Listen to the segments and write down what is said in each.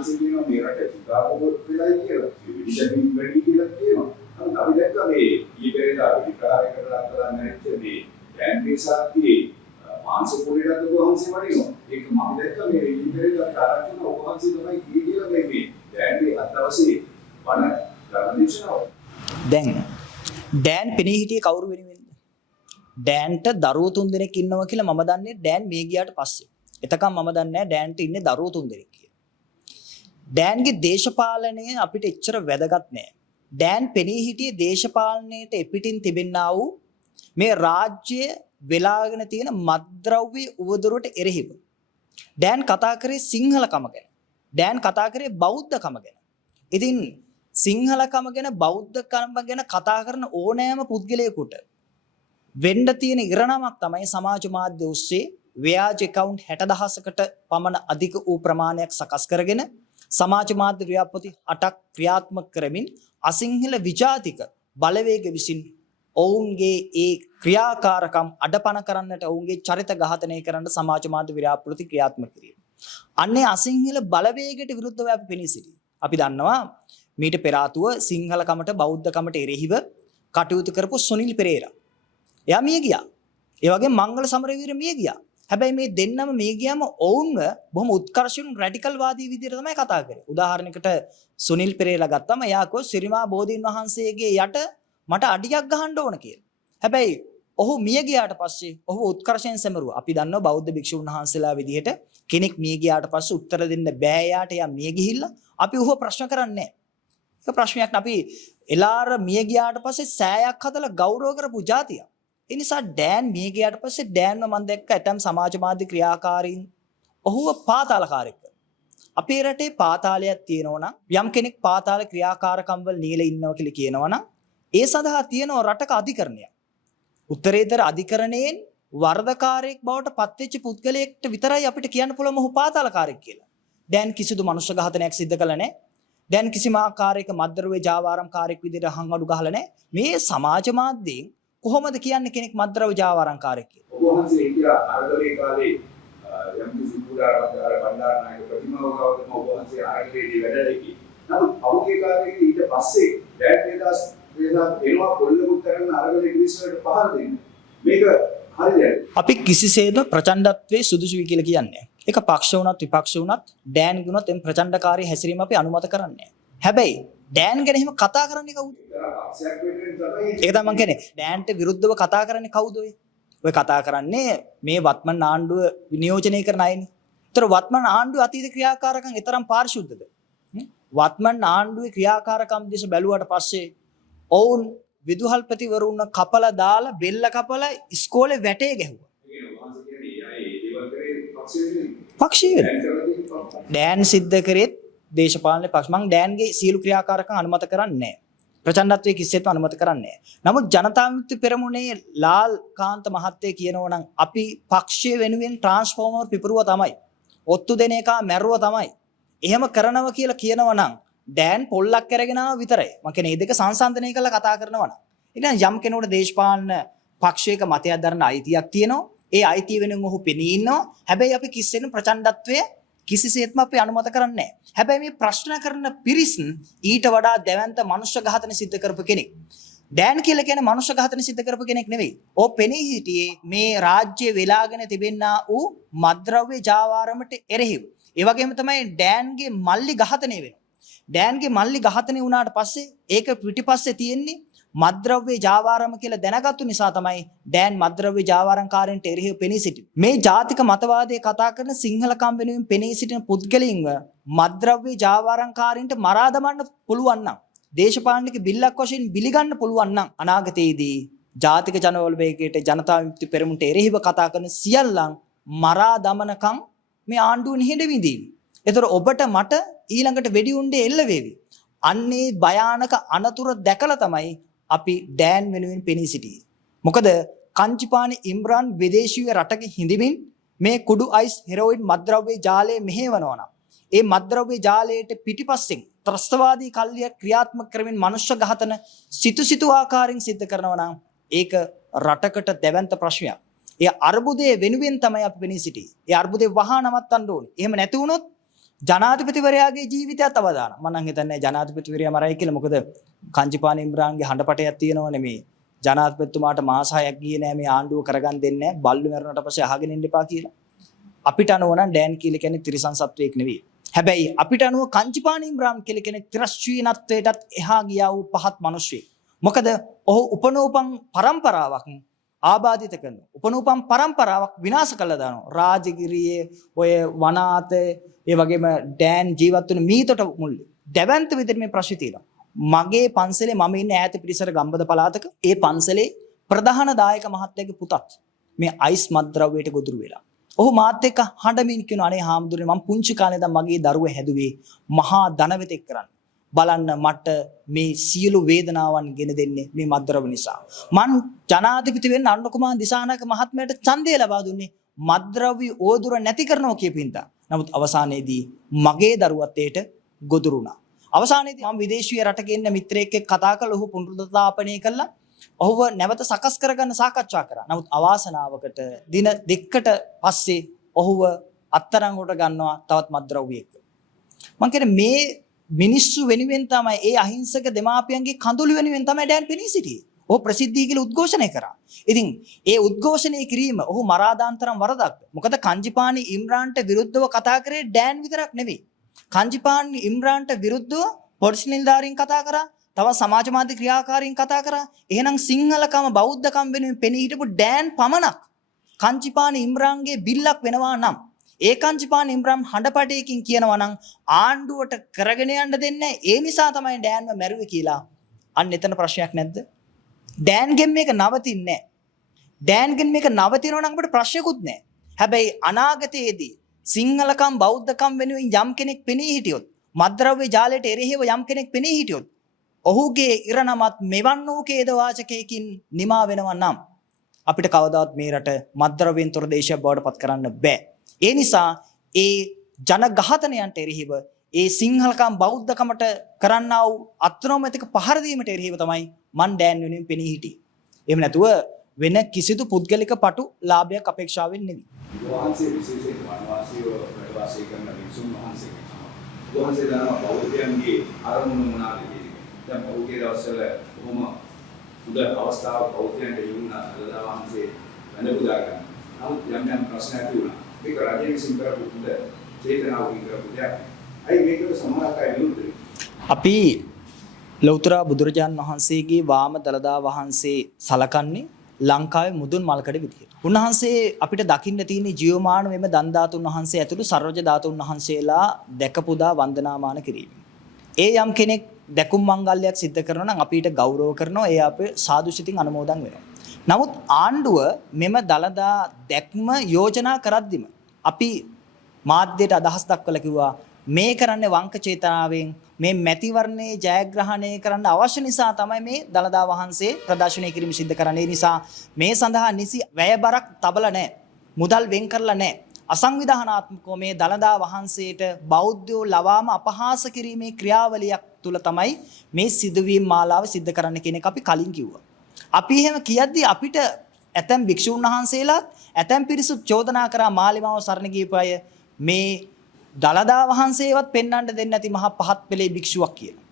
වහන්සේ කියනවා මේ රට චිකාගෝ වෙලයි කියලා. විවිධ වැඩි කියලා කියනවා. නමුත් අපි දැක්කා මේ ඊපෙරේදා විකාරය කරලා අතලා නැච්ච මේ බැංකුවේ සාක්කියේ මාංශ පොලිරත් වහන්සේ වඩිනවා. ඒක මම දැක්කා මේ ඊපෙරේදා කාර්යක්ෂම වහන්සේ තමයි කියලා මේ බැංකුවේ අත්‍යවශ්‍ය වණ ගන්න දේශනාව. දැන් ඩෑන් පෙනී හිටියේ කවුරු වෙනුවෙන්ද? ඩෑන්ට දරුවෝ 3 දෙනෙක් ඉන්නවා කියලා මම දන්නේ ඩෑන් මිය ගියාට පස්සේ. එතකම් මම දන්නේ නැහැ ඩෑන්ට ඉන්නේ දරුවෝ 3 දෙනෙක් කියලා. ඩෑන්ගේ දේශපාලනය අපිට එච්චර වැදගත් නෑ. ඩෑන් පෙනී හිටියේ දේශපාලනයට එපිටින් තිබෙන්නා වූ මේ රාජ්‍ය වෙලාගෙන තියෙන මත්ද්‍රව්‍ය උවදුරට එරෙහිව. ඩෑන් කතා කරේ සිංහලකම ගැන. ඩෑන් කතා කරේ බෞද්ධකම ගැන. ඉතින් සිංහලකම ගැන බෞද්ධකම ගැන කතා කරන ඕනෑම පුද්ගලයෙකුට වෙන්න තියෙන ඉරණමක් තමයි සමාජ මාධ්‍ය ඔස්සේ ව්‍යාජ account 60000කට පමණ අධික වූ ප්‍රමාණයක් සකස් කරගෙන සමාජ මාධ්‍ය ව්‍යාපෘති 8ක් ක්‍රියාත්මක කරමින් අසිංහල විජාතික බලවේග විසින් ඔවුන්ගේ ඒ ක්‍රියාකාරකම් අඩපණ කරන්නට ඔවුන්ගේ චරිත ඝාතනය කරන්න සමාජ මාධ්‍ය ව්‍යාපෘති ක්‍රියාත්මක කිරීම. අන්නේ අසිංහල බලවේගයට විරුද්ධව අපි පෙනී සිටිනවා. අපි දන්නවා මීට පෙර ආතුව සිංහලකමට බෞද්ධකමට එරෙහිව කටයුතු කරපු සුනිල් පෙරේරා. එයා මිය ගියා. ඒ වගේම මංගල සමරවීර මිය ගියා. හැබැයි මේ දෙන්නම මිය ගියාම ඔවුන්ව බොහොම උත්කර්ෂණ රැඩිකල් වාදී විදිහට තමයි කතා කරේ. උදාහරණයකට සුනිල් පෙරේරා ගත්තම එයා කෝ සිරිමා බෝධීන් වහන්සේගේ යට මට අඩියක් ගහන්න ඕන කියලා. හැබැයි ඔහු මිය ගියාට පස්සේ ඔහු උත්කර්ෂයෙන් සැමරුවා. අපි දන්නවා බෞද්ධ භික්ෂුන් වහන්සේලා විදිහට කෙනෙක් මිය ගියාට පස්සේ උත්තර දෙන්න බෑ යාට. එයා මිය ගිහිල්ලා අපි ඔහුව ප්‍රශ්න කරන්නේ නැහැ. ඒක ප්‍රශ්නයක් අපි එලාර මිය ගියාට පස්සේ සෑයක් හදලා ගෞරව කරපු જાතියක්. ඒ නිසා ඩෑන් මිය ගියාට පස්සේ ඩෑන්ව මම දැක්ක ඇතම් සමාජ මාධ්‍ය ක්‍රියාකාරීන් ඔහුව පාතාලකාරයෙක් කරනවා. අපේ රටේ පාතාලයක් තියෙනවා නම් යම් කෙනෙක් පාතාල ක්‍රියාකාරකම් වල නියලා ඉන්නවා කියලා කියනවා නම් ඒ සඳහා තියෙනවා රටක අධිකරණයක්. උත්තරීතර අධිකරණයෙන් වරදකාරයෙක් බවට පත්වෙච්ච පුද්ගලයෙක්ට විතරයි අපිට කියන්න පුළුවන් ඔහු පාතාලකාරයෙක් කියලා. ඩෑන් කිසිදු මනුෂ්‍ය ඝාතනයක් සිද්ධ කළා නැහැ. දැන් කිසිම ආකාරයක මද්ද්‍රව්‍ය ජාවාරම්කාරයෙක් විදිහට හංගඩු ගහලා නැහැ. මේ සමාජ මාධ්‍යයෙන් කොහොමද කියන්නේ කෙනෙක් මද්ද්‍රව්‍ය ජාවාරම්කාරයෙක් කියලා? ඔබ වහන්සේ ඉන්දියා අරගලේ කාලේ යම් කිසි පුරාවන්තර බණ්ඩාරනායක ප්‍රතිමාව කවදම ඔබ වහන්සේ අරගලේදී වැඩලා ඉති. නමුත් අවුගේ කාලේදී ඊට පස්සේ ඩෑඩ් එනවා පොල්ලමුත් කරන අරගලේ ග්‍රීස්වලට පහර දෙන්න. මේක හරියද? අපි කිසිසේත්ම ප්‍රචණ්ඩත්වයේ සුදුසුයි කියලා කියන්නේ. ඒක පක්ෂ වුණත් විපක්ෂ වුණත් ඩෑන් ගුණත් එම් ප්‍රචණ්ඩකාරී හැසිරීම අපි අනුමත කරන්නේ නැහැ. හැබැයි ඩෑන් ගැන එහෙම කතා කරන්නේ කවුද? ඒක තමයි මම කියන්නේ. ඩෑන්ට විරුද්ධව කතා කරන්නේ කවුද ඔය? ඔය කතා කරන්නේ මේ වත්මන් ආණ්ඩුව විනියෝජනය කරන අයනේ. ඒතර වත්මන් ආණ්ඩුවේ අතීත ක්‍රියාකාරකම් ඊතරම් පාරිශුද්ධද? වත්මන් ආණ්ඩුවේ ක්‍රියාකාරකම් දිස බැලුවට පස්සේ ඔවුන් විදුහල්පතිවරුන් කපලා දාලා බෙල්ල කපලා ඉස්කෝලේ වැටේ ගැහුවා. පක්ෂයේ ඩෑන් සිද්ධ කරෙත් දේශපාලන පක්ෂ. මං ඩෑන්ගේ සියලු ක්‍රියාකාරකම් අනුමත කරන්නේ නැහැ. ප්‍රචණ්ඩත්වයේ කිසිසේත් අනුමත කරන්නේ නැහැ. නමුත් ජනතා විමුක්ති පෙරමුණේ ලාල් කාන්ත මහත්තයා කියනවා නම් අපි පක්ෂයේ වෙනුවෙන් ට්‍රාන්ස්ෆෝමර් පිපුරුවා තමයි. ඔත්තු දෙන එක මැරුවා තමයි. එහෙම කරනවා කියලා කියනවා නම් ඩෑන් පොල්ලක් කරගෙන ආව විතරයි. මම කියන්නේ මේ දෙක සංසන්දනය කරලා කතා කරනවා නම්. ඒ කියන්නේ යම් කෙනෙකුට දේශපාලන පක්ෂයක මතයක් දරන අයිතියක් තියෙනවා. ඒ අයිතිය වෙනුවෙන් ඔහු පෙනී ඉන්නවා. හැබැයි අපි කිසිසේත් ප්‍රචණ්ඩත්වයේ කිසිසේත්ම අපි අනුමත කරන්නේ නැහැ. හැබැයි මේ ප්‍රශ්න කරන පිරිස් ඊට වඩා දැවැන්ත මනුෂ්‍ය ඝාතන සිද්ධ කරපු කෙනෙක්. ඩෑන් කියලා කියන්නේ මනුෂ්‍ය ඝාතන සිද්ධ කරපු කෙනෙක් නෙවෙයි. ඔහු පෙනී සිටියේ මේ රාජ්‍ය වෙලාගෙන තිබෙනා වූ මද්ද්‍රව්‍ය ජාවාරමට එරෙහිව. ඒ වගේම තමයි ඩෑන්ගේ මල්ලි ඝාතනය වෙන්නේ. ඩෑන්ගේ මල්ලි ඝාතනය වුණාට පස්සේ ඒක පිටිපස්සේ තියෙන්නේ මද්ද්‍රව්‍ය ජාවාරම කියලා දැනගත්තු නිසා තමයි ඩෑන් මද්ද්‍රව්‍ය ජාවාරම්කාරයන්ට එරෙහිව පෙනී සිටින්නේ. මේ ජාතික මතවාදයේ කතා කරන සිංහලකම් වෙනුවෙන් පෙනී සිටින පුද්ගලයින්ව මද්ද්‍රව්‍ය ජාවාරම්කාරයන්ට මරා දමන්න පුළුවන් නම් දේශපාලනික බිල්ලක් වශයෙන් බිලිගන්න පුළුවන් නම් අනාගතයේදී ජාතික ජනබලවේගයට ජනතා විමුක්ති පෙරමුණට එරෙහිව කතා කරන සියල්ලන් මරා දමනකම් මේ ආණ්ඩුව නිහඬ විඳීම. ඒතර ඔබට මට ඊළඟට වෙඩි උණ්ඩේ එල්ල වේවි. අන්නේ භයානක අනතුරු දැකලා තමයි අපි ඩෑන් වෙනුවෙන් පෙනී සිටියේ. මොකද කංචිපානි ඉම්රාන් විදේශීය රටක හිඳමින් මේ කුඩු අයිස් හෙරෝයින් මද්ද්‍රව්‍ය ජාලය මෙහෙවනවා නම් ඒ මද්ද්‍රව්‍ය ජාලයට පිටිපස්සෙන් ත්‍රස්තවාදී කල්ලිය ක්‍රියාත්මක කරමින් මනුෂ්‍ය ඝාතන සිතු ආකාරයෙන් සිද්ධ කරනවා නම් ඒක රටකට දැවැන්ත ප්‍රශ්නයක්. ඒ අර්බුදයේ වෙනුවෙන් තමයි අපි පෙනී සිටියේ. ඒ අර්බුදේ වහා නවත්තන්න ඕනේ. එහෙම නැති වුණොත් ජනාධිපතිවරයාගේ ජීවිතයත් අවදාන. මම නම් හිතන්නේ ජනාධිපතිවරයා මරයි කියලා. මොකද කංජිපාන ඉම්රාන්ගේ හඬපටයක් තියෙනවනේ මේ ජනාධිපතිතුමාට මාස 6ක් ගියේ නෑ මේ ආණ්ඩුව කරගන්න දෙන්නේ නෑ. බල්ලු මරණට පස්සේ අහගෙන ඉන්න එපා කියලා. අපිට අනුව නම් ඩෑන් කියලා කියන්නේ තිරිසන් සත්වයක් නෙවෙයි. හැබැයි අපිට අනුව කංජිපාන ඉම්රාන් කියලා කියන්නේ ත්‍රිස්ත්‍රීණත්වයටත් එහා ගියා වූ පහත් මිනිසෙක්. මොකද ඔහු උපනෝපන් පරම්පරාවක් ආබාධිත කරනවා. උපනෝපන් පරම්පරාවක් විනාශ කළා දානවා. රාජගිරියේ ඔය වනාතේ ඒ වගේම ඩෑන් ජීවත් වෙන මීතොට මුල්ලේ. දැවැන්ත විදිහට මේ ප්‍රශ්නේ තියෙනවා. මගේ පන්සලේ මම ඉන්නේ ඈත පිටිසර ගම්බද පළාතක. ඒ පන්සලේ ප්‍රධාන දායක මහත්තයාගේ පුතත් මේ අයිස් මත්ද්‍රව්‍යයට ගොදුරු වෙලා. ඔහු මාත් එක්ක හඬමින් කියන අනේ හාමුදුරනේ මම පුංචි කාලේ ඉඳන් මගේ දරුවා හැදුවේ මහා ධනවතෙක් කරන්න. බලන්න මට මේ සියලු වේදනාවන් ගෙන දෙන්නේ මේ මත්ද්‍රව්‍ය නිසා. මං ජනාධිපති වෙන්න අනුර කුමාර දිසානායක මහත්මයාට ඡන්දය ලබා දුන්නේ මත්ද්‍රව්‍ය ඕදුර නැති කරනවා කියපින්දා. නමුත් අවසානයේදී මගේ දරුවත් ඒට ගොදුරු වුණා. අවසානයේදී මම විදේශීය රටක ඉන්න මිත්‍රයෙක් එක්ක කතා කරලා ඔහු පුනරුත්ථාපනය කළා. ඔහුව නැවත සකස් කරගන්න සාකච්ඡා කරා. නමුත් අවාසනාවකට දින දෙකකට පස්සේ ඔහුව අත්අඩංගුවට ගන්නවා තවත් මත්ද්‍රව්‍යයක. මම කියන්නේ මේ මිනිස්සු වෙනුවෙන් තමයි ඒ අහිංසක දෙමාපියන්ගේ කඳුළු වෙනුවෙන් තමයි ඩෑන් පෙනී සිටියේ. ඔහු ප්‍රසිද්ධිය කියලා උද්ඝෝෂණය කරා. ඉතින් ඒ උද්ඝෝෂණය කිරීම ඔහු මරාදාන්තරම් වරදක්. මොකද කංජිපානි ඉම්රාන්ට විරුද්ධව කතා කරේ ඩෑන් විතරක් නෙවෙයි. කංජිපානි ඉම්රාන්ට විරුද්ධව පොලිස් නිලධාරීන් කතා කරා. තව සමාජ මාධ්‍ය ක්‍රියාකාරීන් කතා කරා. එහෙනම් සිංහලකම බෞද්ධකම වෙනුවෙන් පෙනී හිටපු ඩෑන් පමණක් කංජිපානි ඉම්රාන්ගේ බිල්ලක් වෙනවා නම් ඒ කංජිපාන ඉම්රාන් හඬපටයකින් කියනවා නම් ආණ්ඩුවට කරගෙන යන්න දෙන්නේ ඒ නිසා තමයි ඩෑන්ව මැරුවේ කියලා. අන්න එතන ප්‍රශ්නයක් නැද්ද? ඩෑන්ගෙන් මේක නවතින්නේ නැහැ. ඩෑන්ගෙන් මේක නවතිනවා නම් අපිට ප්‍රශ්නයක්වත් නැහැ. හැබැයි අනාගතයේදී සිංහලකම් බෞද්ධකම් වෙනුවෙන් යම් කෙනෙක් පෙනී හිටියොත්, මත්ද්‍රව්‍ය ජාලයට එරෙහිව යම් කෙනෙක් පෙනී හිටියොත්, ඔහුගේ ඉරණමත් මෙවන් වූ ඛේද වාචකයකින් නිමා වෙනවා නම් අපිට කවදාවත් මේ රට මත්ද්‍රව්‍යෙන් තොර දේශයක් බවට පත් කරන්න බෑ. ඒ නිසා ඒ ජනඝාතනයන්ට එරෙහිව ඒ සිංහලකම් බෞද්ධකමට කරන්නා වූ අත්නොමැතික පහර දීමට එරෙහිව තමයි මන් ඩෑන් වෙනුවෙන් පෙනී හිටියේ. එහෙම නැතුව වෙන කිසිදු පුද්ගලික පටු ලාභයක් අපේක්ෂාවෙන් නෙවෙයි. වහන්සේ විශේෂයෙන් වනවාසීව වැඩ වාසය කරන විසුන් වහන්සේ වහන්සේ දන්නවා බෞද්ධයන්ගේ අරමුණ මොනවාද කියන්නේ. දැන් බෞද්ධ දවස්වල කොහොම උද අවස්ථාවක් බෞද්ධයන්ට යොමුනා සදා වහන්සේ වැඩ පුදා ගන්න. නමුත් යම් ප්‍රශ්න ඇති වුණා. මේක රජයේ විසින් කරපු උද චේතනාවකින් කරපු දෙයක්. අයි මේකට සමානකයි විරුද්ධයි. අපි ලෞතර බුදුරජාන් වහන්සේගේ වාම දළදා වහන්සේ සලකන්නේ ලංකාවේ මුදුන් මල්කඩ විදියට. උන්වහන්සේ අපිට දකින්න තියෙන ජීවමාන මෙම දන් ධාතුන් වහන්සේ ඇතුළු සර්වජ ධාතුන් වහන්සේලා දැකපුදා වන්දනාමාන කිරීම. ඒ යම් කෙනෙක් දැකුම් මංගල්‍යයක් සිද්ධ කරනවා නම් අපිට ගෞරව කරනවා. ඒ අපේ සාදු සිතින් අනුමෝදන් වෙනවා. නමුත් ආණ්ඩුව මෙම දළදා දැක්ම යෝජනා කරද්දිම අපි මාධ්‍යයට අදහස් දක්වලා කිව්වා මේ කරන්නේ වංක චේතනාවෙන් මේ මැතිවරණේ ජයග්‍රහණය කරන්න අවශ්‍ය නිසා තමයි මේ දළදා වහන්සේ ප්‍රදර්ශනය කිරීම සිද්ධ කරන්නේ. ඒ නිසා මේ සඳහා නිසි වැයබරක් තබලා නැහැ. මුදල් වෙන් කරලා නැහැ. අසංවිධානාත්මකව මේ දළදා වහන්සේට බෞද්ධයෝ ලවාම අපහාස කිරීමේ ක්‍රියාවලියක් තුල තමයි මේ සිදුවීම් මාලාව සිද්ධ කරන්න කියන එක අපි කලින් කිව්වා. අපි එහෙම කියද්දී අපිට ඇතැම් භික්ෂුන් වහන්සේලාත් ඇතැම් පිරිසු චෝදනා කරා මාලිමාව සරණ ගියපු අය මේ දළදා වහන්සේවත් පෙන්වන්න දෙන්නේ නැති මහා පහත් පෙළේ භික්ෂුවක් කියලා.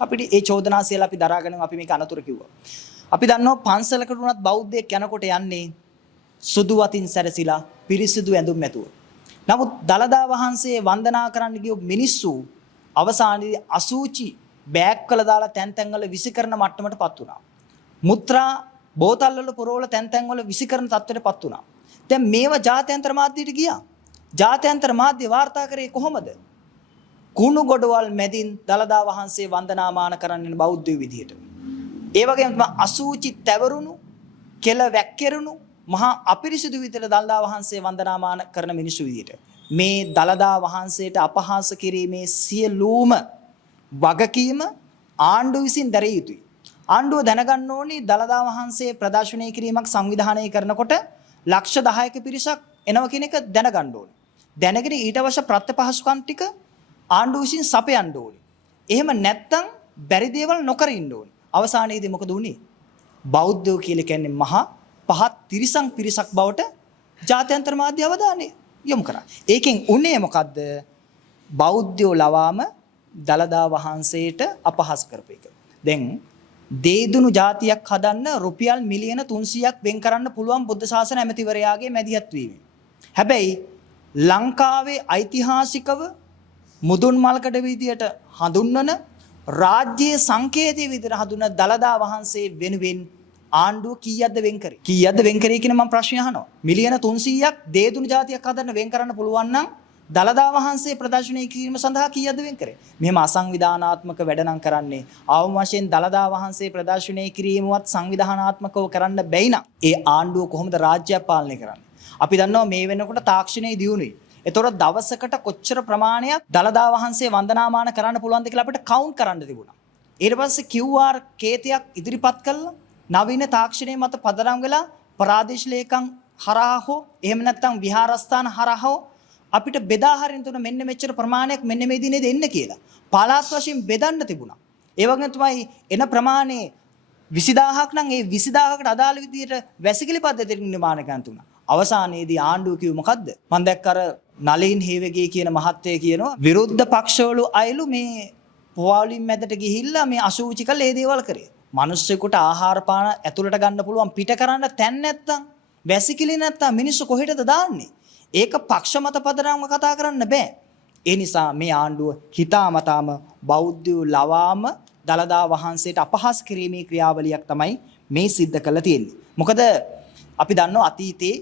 අපිට ඒ චෝදනා සියල්ල අපි දරාගෙන අපි මේක අනතුරු කිව්වා. අපි දන්නවා පන්සලකට උනත් බෞද්ධයෙක් යනකොට යන්නේ සුදු වතින් සැරසිලා පිරිසිදු ඇඳුම් ඇතුව. නමුත් දළදා වහන්සේ වන්දනා කරන්න ගිය මිනිස්සු අවසානයේදී අසූචි බෑග් වල දාලා තැන් තැන් වල විසිකරන මට්ටමටපත් වුණා. මුත්‍රා බෝතල් වල පුරවල තැන් තැන් වල විසිකරන තත්ත්වයටපත් වුණා. දැන් මේවා ජාත්‍යන්තර මාධ්‍යයට ගියා. ජාත්‍යන්තර මාධ්‍ය වාර්තා කරේ කොහොමද? කුණු ගොඩවල් මැදින් දළදා වහන්සේ වන්දනාමාන කරන්න බෞද්ධ විදියට. ඒ වගේම තමයි අසූචි තැවරුණු, කෙල වැක්කිරුණු, මහා අපිරිසිදු විදියට දළදා වහන්සේ වන්දනාමාන කරන මිනිස්සු විදියට. මේ දළදා වහන්සේට අපහාස කිරීමේ සියලුම වගකීම ආණ්ඩුව විසින් දැරිය යුතුයි. ආණ්ඩුව දැනගන්න ඕනි දළදා වහන්සේ ප්‍රදර්ශනය කිරීමක් සංවිධානය කරනකොට ලක්ෂ 10ක පිරිසක් එනවා කියන එක දැනගන්න ඕනි. දැනගෙන ඊට අවශ්‍ය ප්‍රත්‍යපහසුකම් ටික ආණ්ඩුව විසින් සපයන්න ඕනි. එහෙම නැත්නම් බැරි දේවල් නොකර ඉන්න ඕනි. අවසානයේදී මොකද වුනේ? බෞද්ධයෝ කියලා කියන්නේ මහා පහත් තිරිසන් පිරිසක් බවට ජාත්‍යන්තර මාධ්‍ය අවධානය යොමු කරා. ඒකෙන් උනේ මොකද්ද? බෞද්ධයෝ ලවාම දළදා වහන්සේට අපහාස කරපු එක. දැන් දේදුණු જાතියක් හදන්න රුපියල් මිලියන 300ක් වෙන් කරන්න පුළුවන් බුද්ධ ශාසන ඇමතිවරයාගේ මැදිහත් වීමෙන්. හැබැයි ලංකාවේ ඓතිහාසිකව මුදුන් මල්කඩ විදියට හඳුන්වන රාජ්‍යයේ සංකේතයේ විදිහට හඳුන්වන දළදා වහන්සේ වෙනුවෙන් ආණ්ඩුව කීයක්ද වෙන් කරේ? කීයක්ද වෙන් කරේ කියන මම ප්‍රශ්නය අහනවා. මිලියන 300ක් දේදුණු જાතියක් හදන්න වෙන් කරන්න පුළුවන් නම් දළදා වහන්සේ ප්‍රදර්ශනය කිරීම සඳහා කීයක්ද වෙන් කරේ? මෙහෙම අසංවිධානාත්මක වැඩ නම් කරන්නේ ආවම වශයෙන් දළදා වහන්සේ ප්‍රදර්ශනය කිරීමවත් සංවිධානාත්මකව කරන්න බැයි නම් ඒ ආණ්ඩුව කොහොමද රාජ්‍යය පාලනය කරන්නේ? අපි දන්නවා මේ වෙනකොට තාක්ෂණයේ දියුණුවයි. ඒතකොට දවසකට කොච්චර ප්‍රමාණයක් දළදා වහන්සේ වන්දනාමාන කරන්න පුළුවන්ද කියලා අපිට කවුන්ට් කරන්න තිබුණා. ඊට පස්සේ QR කේතයක් ඉදිරිපත් කළා නවීන තාක්ෂණයේ මත පදනම් වෙලා ප්‍රාදේශීය ලේකම් හරහා හෝ එහෙම නැත්නම් විහාරස්ථාන හරහා හෝ අපිට බෙදා හරින්න තුන මෙන්න මෙච්චර ප්‍රමාණයක් මෙන්න මේ දිනේ දෙන්න කියලා. පළාත් වශයෙන් බෙදන්න තිබුණා. ඒ වගේම තමයි එන ප්‍රමාණය 20000ක් නම් ඒ 20000කට අදාළ විදිහට වැසිකිලි පද්ධතියක් නිර්මාණය කරන්න තුනා. අවසානයේදී ආණ්ඩුව කිව්ව මොකද්ද? මම දැක්ක අර නලින් හේවගේ කියන මහත්තයා කියනවා විරුද්ධ පක්ෂවල අයලු මේ පොවාලින් මැදට ගිහිල්ලා මේ අශෝචි කළ ඒ දේවල් කරේ. මිනිස්සුෙකුට ආහාර පාන ඇතුළට ගන්න පුළුවන් පිට කරන්න තැන් නැත්තම් වැසිකිලි නැත්තම් මිනිස්සු කොහෙටද දාන්නේ? ඒක පක්ෂ මත පදනම්ව කතා කරන්න බෑ. ඒ නිසා මේ ආණ්ඩුව හිතාමතාම බෞද්ධයෝ ලවාම දළදා වහන්සේට අපහාස කිරීමේ ක්‍රියාවලියක් තමයි මේ සිද්ධ කරලා තියෙන්නේ. මොකද අපි දන්නවා අතීතයේ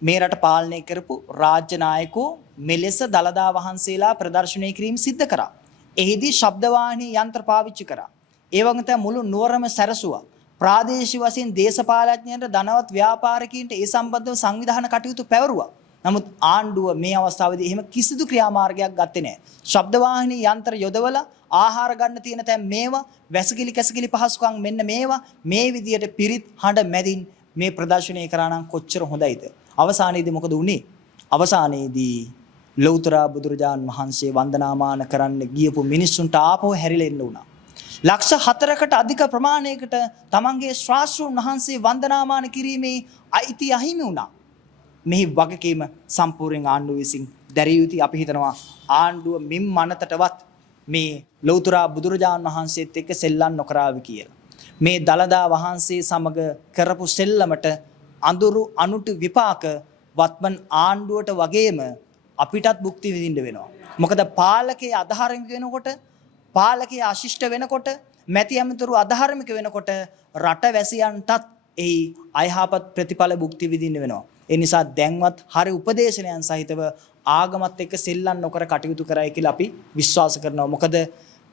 මේ රට පාලනය කරපු රාජ්‍ය නායකෝ මෙලෙස දළදා වහන්සේලා ප්‍රදර්ශනය කිරීම සිද්ධ කරා. එහිදී ශබ්දවාහිනී යන්ත්‍ර පාවිච්චි කරා. ඒ වගේම තමයි මුළු නුවරම සැරසුවා. ප්‍රාදේශීය වශයෙන් දේශපාලඥයන්ට ධනවත් ව්‍යාපාරිකයින්ට ඒ සම්බන්ධව සංවිධාන කටයුතු පැවරුවා. නමුත් ආණ්ඩුව මේ අවස්ථාවේදී එහෙම කිසිදු ක්‍රියාමාර්ගයක් ගත්තේ නැහැ. ශබ්දවාහිනී යන්ත්‍ර යොදවලා ආහාර ගන්න තියෙන තැන් මේවා, වැසිකිලි කැසිකිලි පහසුකම් මෙන්න මේවා මේ විදියට පිරිත් හඬ මැදින් මේ ප්‍රදර්ශනය කරා නම් කොච්චර හොඳයිද? අවසානයේදී මොකද වුනේ? අවසානයේදී ලෞතර බුදුරජාන් වහන්සේ වන්දනාමාන කරන්න ගියපු මිනිස්සුන්ට ආපහු හැරිලා එන්න වුණා. ලක්ෂ 4කට අධික ප්‍රමාණයකට තමන්ගේ ශ්‍රාස්ත්‍රූන් වහන්සේ වන්දනාමාන කිරීමේ අයිතිය අහිමි වුණා. මෙහි වගකීම සම්පූර්ණ ආණ්ඩුව විසින් දැරිය යුතුයි. අපි හිතනවා ආණ්ඩුව මින් මනතටවත් මේ ලෞතර බුදුරජාන් වහන්සේත් එක්ක සෙල්ලම් නොකරાવી කියලා. මේ දළදා වහන්සේ සමග කරපු සෙල්ලමට අඳුරු අනුට විපාක වත්මන් ආණ්ඩුවට වගේම අපිටත් භුක්ති විඳින්න වෙනවා. මොකද පාලකයේ අධාර්මික වෙනකොට, පාලකයේ අශිෂ්ට වෙනකොට, මැති ඇමතුරු අධාර්මික වෙනකොට රට වැසියන්ටත් එයි අයහපත් ප්‍රතිඵල භුක්ති විඳින්න වෙනවා. ඒ නිසා දැන්වත් හරි උපදේශනයන් සහිතව ආගමත් එක්ක සෙල්ලම් නොකර කටයුතු කරයි කියලා අපි විශ්වාස කරනවා. මොකද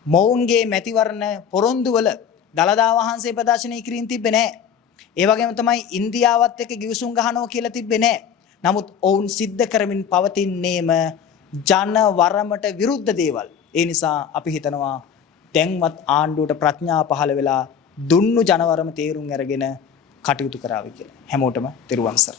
මොවුන්ගේ මැතිවරණ පොරොන්දුවල දළදා වහන්සේ ප්‍රදර්ශනය කිරීම තිබ්බේ නැහැ. ඒ වගේම තමයි ඉන්දියාවත් එක්ක ගිවිසුම් ගහනවා කියලා තිබ්බේ නැහැ. නමුත් ඔවුන් සිද්ධ කරමින් පවතින්නේම ජන වරමට විරුද්ධ දේවල්. ඒ නිසා අපි හිතනවා දැන්වත් ආණ්ඩුවට ප්‍රඥා පහළ වෙලා දුන්නු ජනවරම තේරුම් අරගෙන කටයුතු කරાવી කියලා. හැමෝටම තෙරුවන් සරණයි.